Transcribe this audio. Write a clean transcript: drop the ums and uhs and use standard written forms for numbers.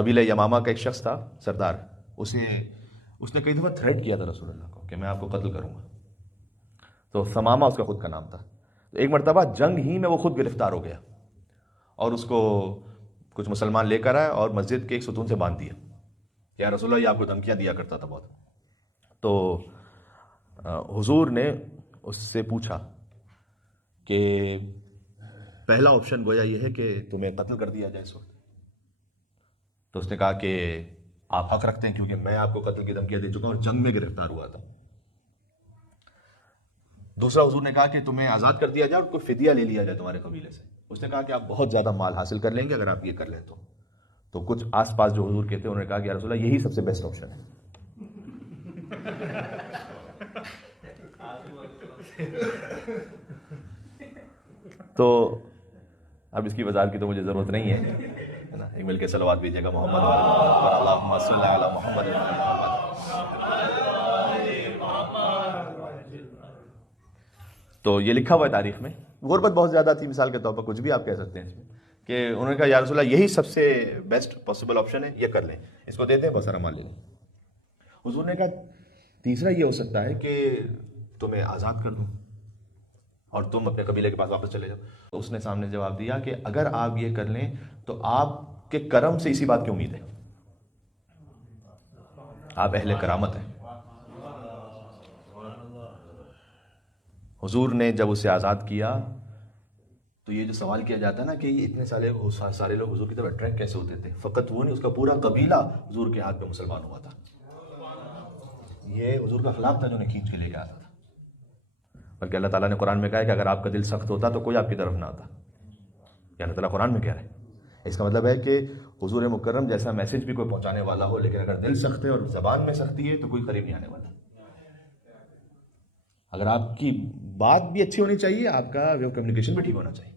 कबीले यमामा का एक शख्स था सरदार, उसने कई दफ़ा थ्रेट किया था रसूलुल्लाह को कि मैं आपको कत्ल करूँगा। तो समामा उसका खुद का नाम था। तो एक मरतबा जंग ही में वो खुद गिरफ्तार हो गया और उसको कुछ मुसलमान लेकर आए और मस्जिद के एक सुतून से बांध दिया। या रसूलुल्लाह, ये आपको धमकियाँ दिया करता था बहुत। तो हुजूर ने उससे पूछा कि पहला ऑप्शन गोया ये है कि तुम्हें कत्ल कर दिया जाए इस वक्त। तो उसने कहा कि आप हक रखते हैं क्योंकि मैं आपको कत्ल की धमकियां दे चुका हूं और जंग में गिरफ्तार हुआ था। दूसरा, हुजूर ने कहा कि तुम्हें आज़ाद कर दिया जाए और कोई फिदिया ले लिया जाए तुम्हारे कबीले से। उसने कहा कि आप बहुत ज़्यादा माल हासिल कर लेंगे अगर आप ये कर लें तो कुछ आसपास जो हुजूर के थे उन्होंने कहा कि या रसूलल्लाह, यही सबसे बेस्ट ऑप्शन है। तो अब इसकी वजाहत की तो मुझे ज़रूरत नहीं है ना। एक मिल के सलवात भेजिएगा मोहम्मद अल्लाहुम्मा सल्ली अला मोहम्मद। तो ये लिखा हुआ है तारीख में। गुर्बत बहुत ज़्यादा थी, मिसाल के तौर पर कुछ भी आप कह सकते हैं इसमें, कि उन्होंने कहा या रसूलल्लाह, यही सबसे बेस्ट पॉसिबल ऑप्शन है, ये कर लें, इसको देते हैं, बहुत सारा माल ले लें। हुजूर ने कहा तीसरा ये हो सकता है कि तुम्हें आज़ाद कर दूं और तुम अपने कबीले के पास वापस चले जाओ। तो उसने सामने जवाब दिया कि अगर आप ये कर लें तो आपके करम से इसी बात की उम्मीद है, आप अहले करामत हैं। हुजूर ने जब उसे आज़ाद किया तो ये जो सवाल किया जाता है ना कि ये इतने सारे लोग हुजूर की तरफ अट्रैक्ट कैसे होते थे, फ़कत वो नहीं, उसका पूरा कबीला हुजूर के हाथ में मुसलमान हुआ था। ये हुजूर का खिलाफ था जो उन्हें खींच के लेके आता था। बल्कि अल्लाह ताला ने कुरान में कहा है कि अगर आपका दिल सख्त होता तो कोई आपकी तरफ ना आता। ये अल्लाह ताला कुरान में कह रहा है। इसका मतलब है कि हुजूर मुकर्रम जैसा मैसेज भी कोई पहुंचाने वाला हो, लेकिन अगर दिल सख्त है और ज़बान में सख्ती है तो कोई करीब नहीं आने वाला। अगर आपकी बात भी अच्छी होनी चाहिए, आपका वे ऑफ कम्युनिकेशन भी ठीक होना चाहिए।